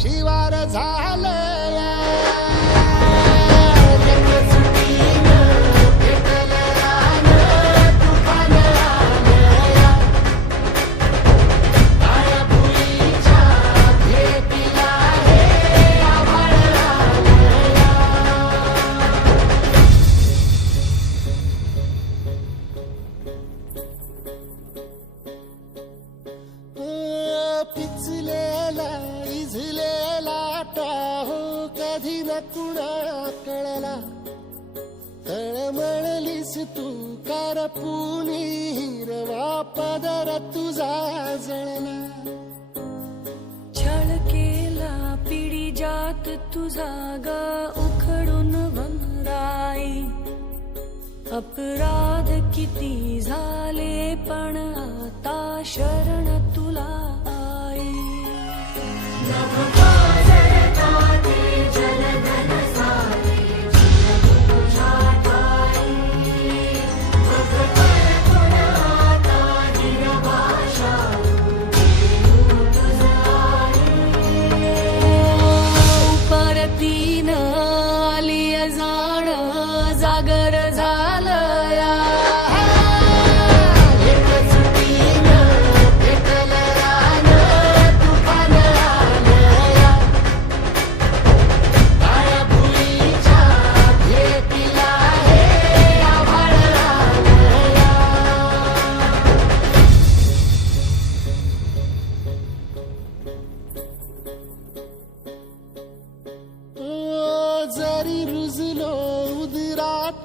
शिवार झालया कधी कुणा कळला. तळमळलीस तू कारपुनी हिरवा पदर तुझा जळला. छळ केला पिढी जात तुझा ग उखडून वनराई अपराध किती झाले पण आता शरण तुला आई.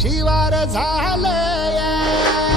शिवार झालया.